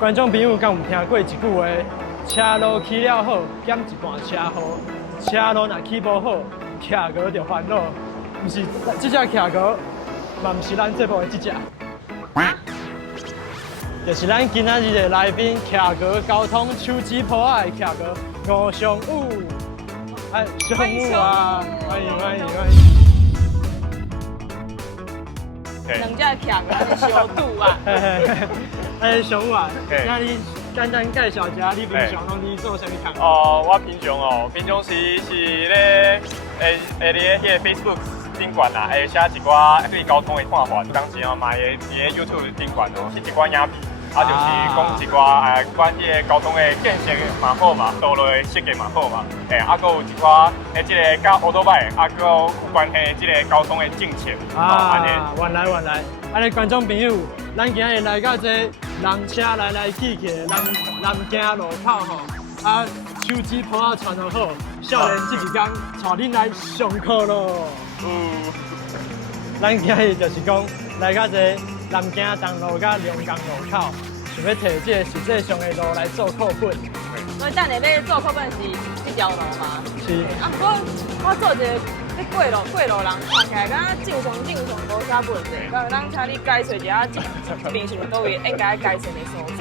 观众朋友，敢有听过一句话？车路起了好，減一半車禍；車路若起無好，騎鵝就煩惱。毋是這隻騎鵝，嘛毋是咱節目的這隻，就是咱今仔日的來賓騎鵝交通手機鋪仔的騎鵝吳尚武。哎，尚武啊，歡迎！兩隻騎鵝是相拄啊。哎，尚武啊，那你簡單介紹一下你平常攏伫做啥物工？我平常時是咧迄個 Facebook 頂懸啦，會寫一寡對交通的看法，當時哦嘛會佇個 YouTube 頂懸哦，是一寡影片，就是講一寡關迄個交通的建設嘛好嘛，道路的設計嘛好嘛，還有一寡即個甲歐多拜，還有有關係即個交通的政策安尼。原來，安尼觀眾朋友，咱今日來到這人車來去去，南京路口吼，手機鋪仔傳得好，少年這一天帶恁來上課咯。咱今日就是講來到這南京東路甲龍江路口，想要摕這個實際上的路來做課本。所以等下要做課本是這條路嗎？是。不過我做一個過路人看起來，敢若正常無啥問題。咁咱請你解說一下，平常都會應該改善的所在。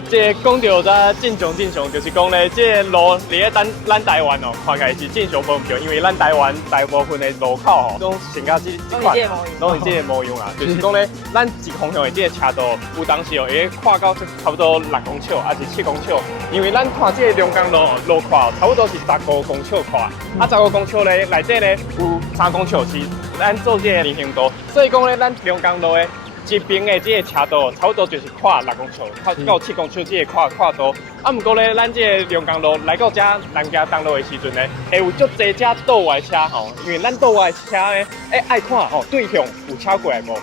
這講到咱正常，就是講咧，這路離咱台灣哦，看起來是正常無唔對，因為咱台灣大部分的路口吼，攏成甲這款，攏是這個模樣啊。就是講咧，咱一方向的這個車道，有當時哦會跨到差不多6公尺，還是7公尺，因為咱看這個龍江路跨哦，差不多是15公尺跨，15公尺咧，內底咧有3公尺是咱做這個人行道，所以講咧，咱龍江路的一邊的這個車道，差不多就是跨6公尺，到7公尺這個跨道。不過咧，咱這個龍江路來到這南京東路的時陣咧，會有足儕隻倒外車吼，因為咱倒外車咧，愛看吼對向有車過來無？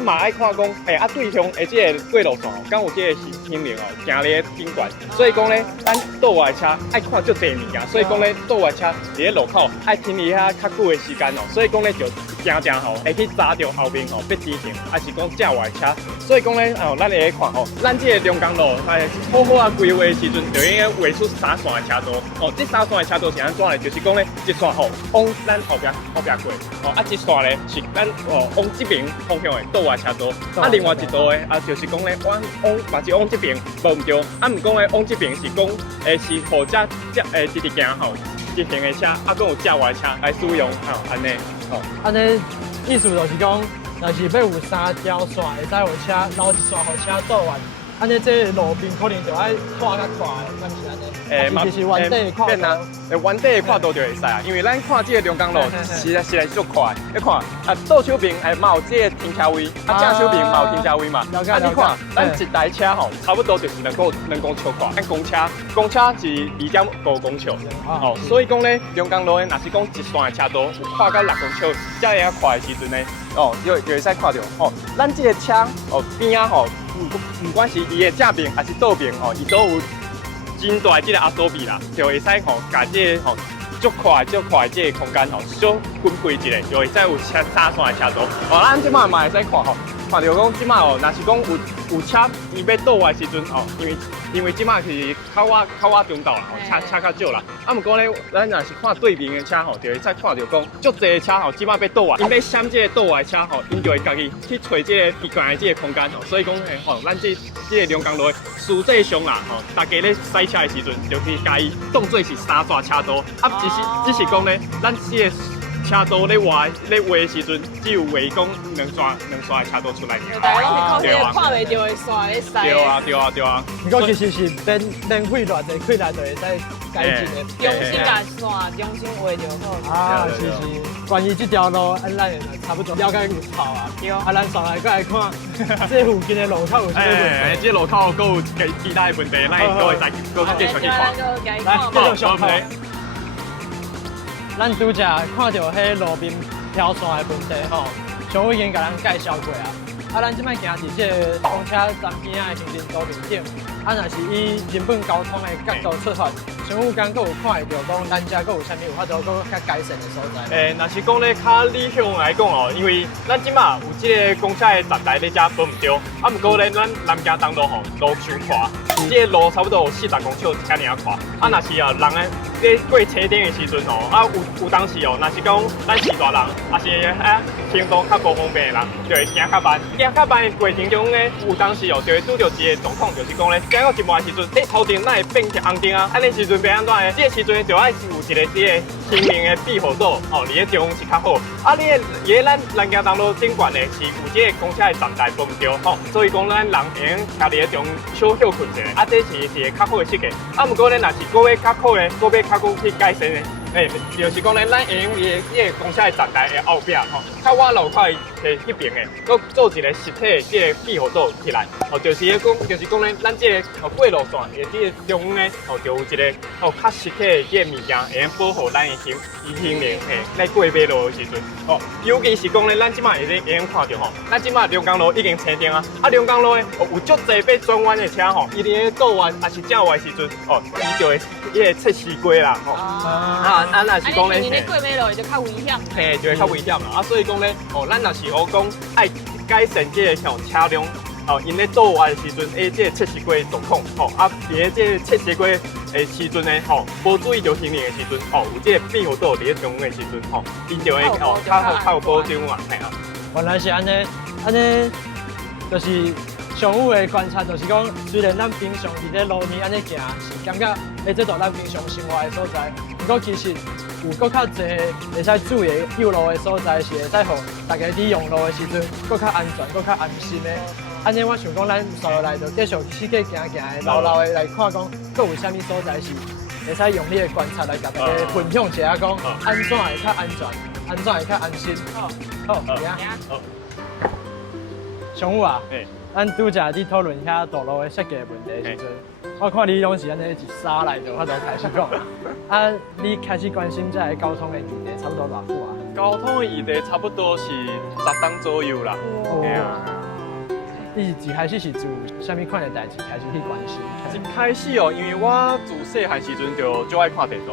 嘛愛看講，對向的這個過路線吼，敢有這個是行人哦，行咧頂懸，所以講咧，咱倒外車愛看足儕物件，所以講咧，倒外車佇咧路口愛停離遐較久的時間哦，所以講咧就正吼，會去砸到後面吼，要直行，還是講正外車，所以講咧咱會看吼，咱這個龍江路好好啊規劃。時陣就應該畫出3線的車道，這3線的車道是安怎的？就是講咧，一線吼往咱後邊過，一線咧是咱往這邊方向的倒外車道，另外一道的就是講咧嘛是往這邊無唔對，唔講咧往這邊是講是互直行吼，直行的車，還有正外車來使用安尼，安尼意思就是講，若是要有3條線會使互車，留一線互車倒完。安尼，這路邊可能就愛跨較快，敢是安尼？就是原地跨道。原地跨道就會使啊，因為咱看這個龍江路實在足快。你看左手邊嘛有這個停車位，正手邊嘛有停車位嘛。你看，咱一台車吼，差不多就是2公尺快。公車是2.5公尺。所以講咧，龍江路若是講一線的車道有跨到6公尺，這樣快的時陣咧，就會使看到。咱這個車邊仔吼。不管是伊的正面還是倒面吼，伊都有真大這個壓縮比啦，就會使吼，把這個吼足快這個空間吼，小分開一下，就會使有3線的車道。咱即馬嘛會使看吼，看到講即馬哦，若是講有車伊要倒來時陣哦，因為即馬是靠我中道啦，車較少啦。不過咧，咱若是看對面的車吼，就會使看到講足儕車吼，即馬要倒來，因要閃這個倒來車吼，因就會家己去找這個奇怪的這個空間吼，所以講吼，咱這個龍江路實際上啦吼，大家咧賽車的時陣，就去家己當做是3線車道，只是講咧，咱這個車道咧畫的時陣，只有畫講兩線的車道出來爾。對啊，看袂到的線咧賽。對啊。不過其實是免費偌濟，開來就會使改進的。中心甲線，中心畫就好。是。關於這條路，咱差不多了解好啊。對。咱上來再來看，這附近的路口有啥問題？這路口還有其他的問題，咱都會再繼續去看。來，繼續上課。咱拄則看到迄路邊飄線的問題吼，上已經甲咱介紹過啊。啊，咱即擺行佇這個公車站邊仔的行政圖面頂，啊，若是以日本交通的角度出發，上有敢閣有看會到講咱遮閣有啥物有法度閣較改善的所在？若是講咧較理想來講哦，因為咱即馬有即個公車的站台咧遮分唔着，啊，毋過咧咱南京東路吼路傷寬，即個路差不多有40公尺遮爾啊寬，啊，若是哦人咧咧過車頂的時陣吼，啊有當時哦，若是講咱是大人，也是行動較無方便的人，就會行較慢。行較慢的過程中咧，有當時哦就會拄到一個狀況，就是講咧，行到一半的時陣，頭前哪會變成紅燈啊？安尼時陣變安怎的？這個時陣就愛有一個這個行人的庇護島哦，離個中是較好。啊，你個咱南京東路頂懸的是有這個公車的站台分唔着吼，所以講咱人會徛離個中小休困一下。啊，這是一個較好的設計。啊，毋過咧，若是閣要較好咧，閣要較去改善的。就是講咧，咱會用伊個公車的站台的後壁吼，較外路塊的迄邊的，佮做一個實體的這個庇護島起來。哦，就是講，就是講咧，咱這個過路線的這個中央咧，哦，就有一個較實體的這個物件，會保護咱的行人來過馬路的時陣。哦，尤其是講咧，咱即馬會用看到吼，咱即馬龍江路已經青燈啊，啊龍江路咧，有足濟要轉彎的車吼，伊咧倒彎還是正彎的時陣，哦，伊就會迄個測試過啦，吼。啊，若是講咧，你過馬路就較危險。嘿，就會較危險啦。啊，所以講咧，哦，咱若是講愛改善這個像車輛，哦，因咧倒彎的時陣，這個測試過的狀況，哦，啊，伫個這個測試過的時陣咧，吼，無注意到行人的時陣，哦，有這個庇護島佇個中央的時陣，吼，因就會哦較有保障嘛，係啊。原來是安尼，就是上有的觀察，就是講，雖然咱平常佇咧路面安尼行，是感覺這都咱平常生活的所在，不過其實有閣較濟會使注意有路的所在，是會使互大家佇用路的時陣閣較安全、閣較安心的。安尼我想講，咱坐落來就繼續去行的，老的來看講，閣有啥物所在是會使用你的觀察來甲大家分享一下，講安怎會較安全，安怎會較安心。好，行。上有啊。咱拄則伫討論遐道路的設計問題的時陣，我看你攏是安尼一沙來就我就開始講。啊，你開始關心這個交通的議題，差不多偌久啊？交通的議題差不多是10檔左右啦。你一開始是做啥物款的代志開始去關心？一開始哦，因為我自細漢時陣就最愛看地圖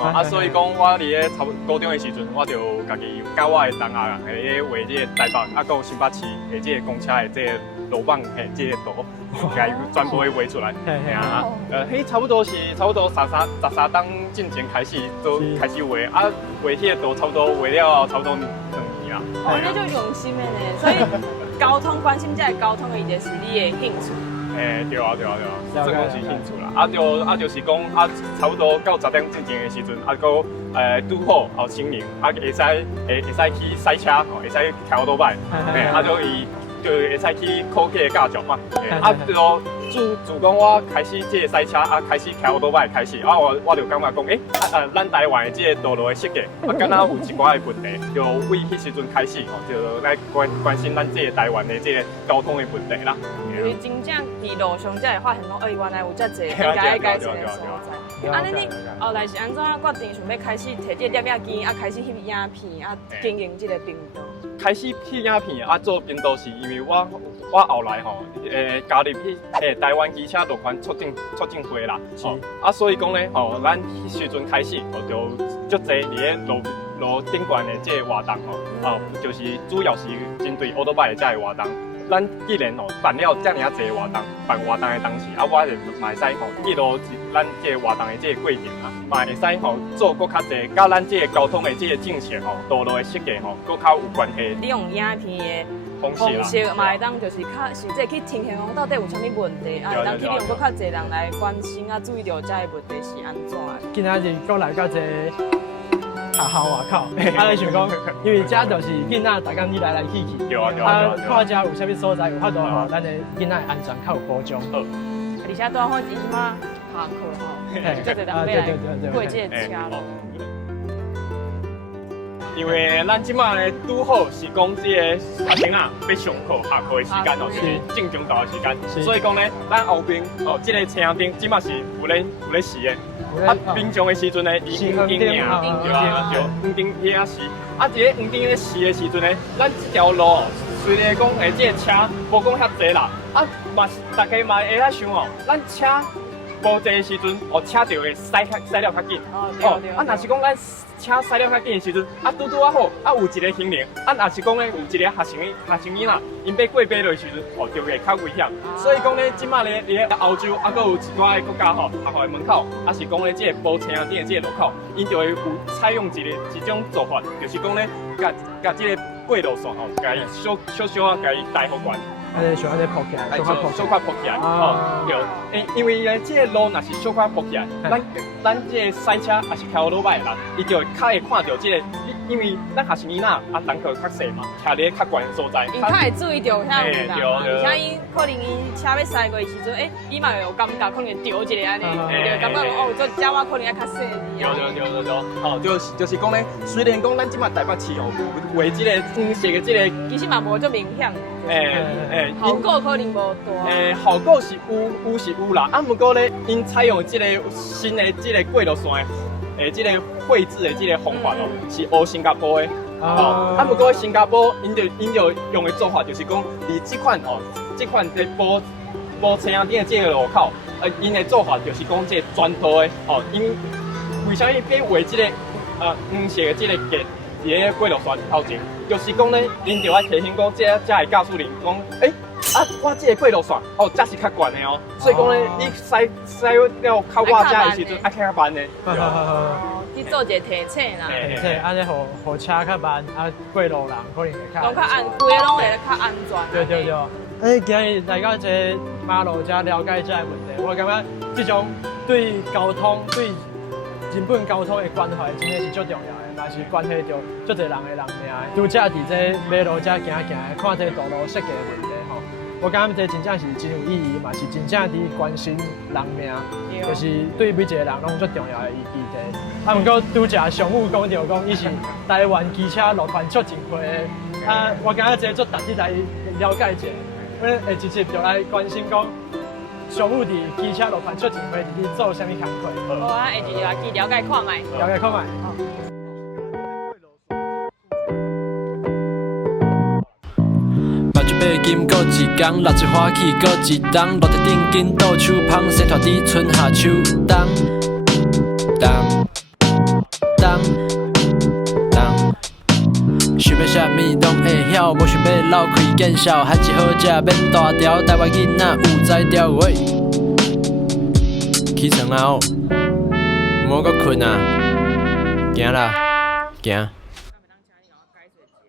啊，所以講我佇個差不多高中的時陣，我就家己教我的同學啊，會畫這個台北啊，還有新北市的這個公車的這個路網嘿，這個圖，家全部會畫出來。係啊，迄差不多13檔進前開始都開始畫，啊，畫迄個圖差不多畫了差不多2年啊。哦，那就用心的呢，所以交通關心這個交通的議題是你的興趣。對啊，這講是興趣啦。就是講差不多到10點進前的時陣，閣拄好後行人，會使去賽車，會使騎歐拜，就會使去考迄個駕照嘛。就自講我開始這個賽車，開始騎歐拜開始，我就感覺講，咱台灣的這個道路的設計，敢若有一寡的問題，就為迄時陣開始，就來關心咱這個台灣的這個交通的問題啦。因為真正佇路上才會發現講，原來有遮濟應該改善的所在。安尼你後來是安怎決定想要開始摕這攝影機，開始翕影片，經營這個頻道？開始翕影片做頻道是因為我後來吼加入去台灣機車路權促進會啦，所以講咧咱迄時陣開始就足濟佇個路頂懸的這個活動就是主要是針對歐多拜的這個活動。咱既然辦了這麼濟活動，辦活動的當時，我就嘛會使記錄咱這個活動的這個過程啊，嘛會使做閣較濟，甲咱這個交通的這個政策道路的設計閣較有關係。你用影片的方式嘛會當就是較實際去呈現講到底有啥物問題，會當去利用閣較濟人來關心注意到這個問題是安怎的。今仔日閣來較濟。學校外口，你想講，因為遮就是囡仔，大家你來去去，看遮有啥物所在，有法度吼，咱的囡仔安全較有保障。而且拄好是即馬下課吼，足濟人要來過這個車路。因為咱即馬咧拄好是講即個學生仔要上課下課的時間哦，就是正中晝的時間，所以講咧，咱後邊哦，即個車頂即馬是有咧試的。啊，平常的時陣咧，伊黃燈爾，對啊，就黃燈遐時。啊，一個黃燈咧試的時陣咧，咱這條路雖然講誒，這個車無講遐濟啦，啊，嘛是大家嘛會來想哦，咱車無濟的時陣，哦，車就會駛了較緊。哦，啊，若是講咱車駛了較緊的時陣，啊，拄啊好，啊，有一個行人，啊，若是講咧有一個學生囡仔，因要過馬路的時陣，哦，就會較危險。所以講咧，即馬咧，佇歐洲啊，閣有一寡個國家吼，學校的門口，啊是講咧，即個無車頂的即個路口，因就會有採用一種做法，就是講咧，甲即個過路線吼，甲伊小啊，甲伊帶好懸。小可鋪起來，小塊鋪起來，哦，對，因為咧，這個路若是小塊鋪起來，咱這個賽車也是開路歹啦，伊就較會看到這個，因為咱學生囡仔啊，人口較細嘛，徛咧較懸的所在，因較會注意到遐有人，而且伊可能伊車要駛過的時陣，伊嘛會有感覺，可能會丟一個安尼，就感覺哦，這車我可能要較細啲。對，哦，就是講咧，雖然講咱即馬台北市哦，為這個黃色的這個，其實嘛無這麼明顯。效果可能無大。效果是有啦，啊，不過咧，因採用這個新的這個過路線的，這個繪製的這個方法哦，是學新加坡的。哦，啊，不過新加坡因就用的做法就是講，以這款的無車頂的這個路口，因的做法就是講這個磚頭的，哦，因為啥物要畫這個黃色的這個結。喺過路線頭前，就是講咧，因就要提醒講，這會告訴你講，我這個過路線哦，這是較懸的哦，所以講咧，你駛了靠我這的時陣，愛較慢的。去做一個提醒啦。提醒，安尼互車較慢，啊，過路人可能會較。攏較安，規個攏會較安全。對。今日來到這馬路遮了解這個問題，我感覺這種對交通、對日本交通的關懷，真的是最重要的。也是關係到足儕人的人命的，拄則佇這馬路遮行，看這道路設計的問題吼，我感覺這真正是真有意義嘛，是真正佇關心人命，就是對每一個人攏最重要的議題。啊，不過拄則常務講到講，伊是台灣機車路權足真虧的，啊，我感覺這足值得來了解一下，我會直接就來關心講。常務佇機車路權足真虧，你做啥物工課？好啊，下一日來去了解看覓。了解看覓。八金過一工，六一花氣過一冬，落地頂緊倒手芳，生拖佇春夏秋冬。想要啥物攏會曉，無想要流開見笑，還是好食免大條，台灣囡仔有才調喂。起床啊哦，莫閣困啊，行啦，行。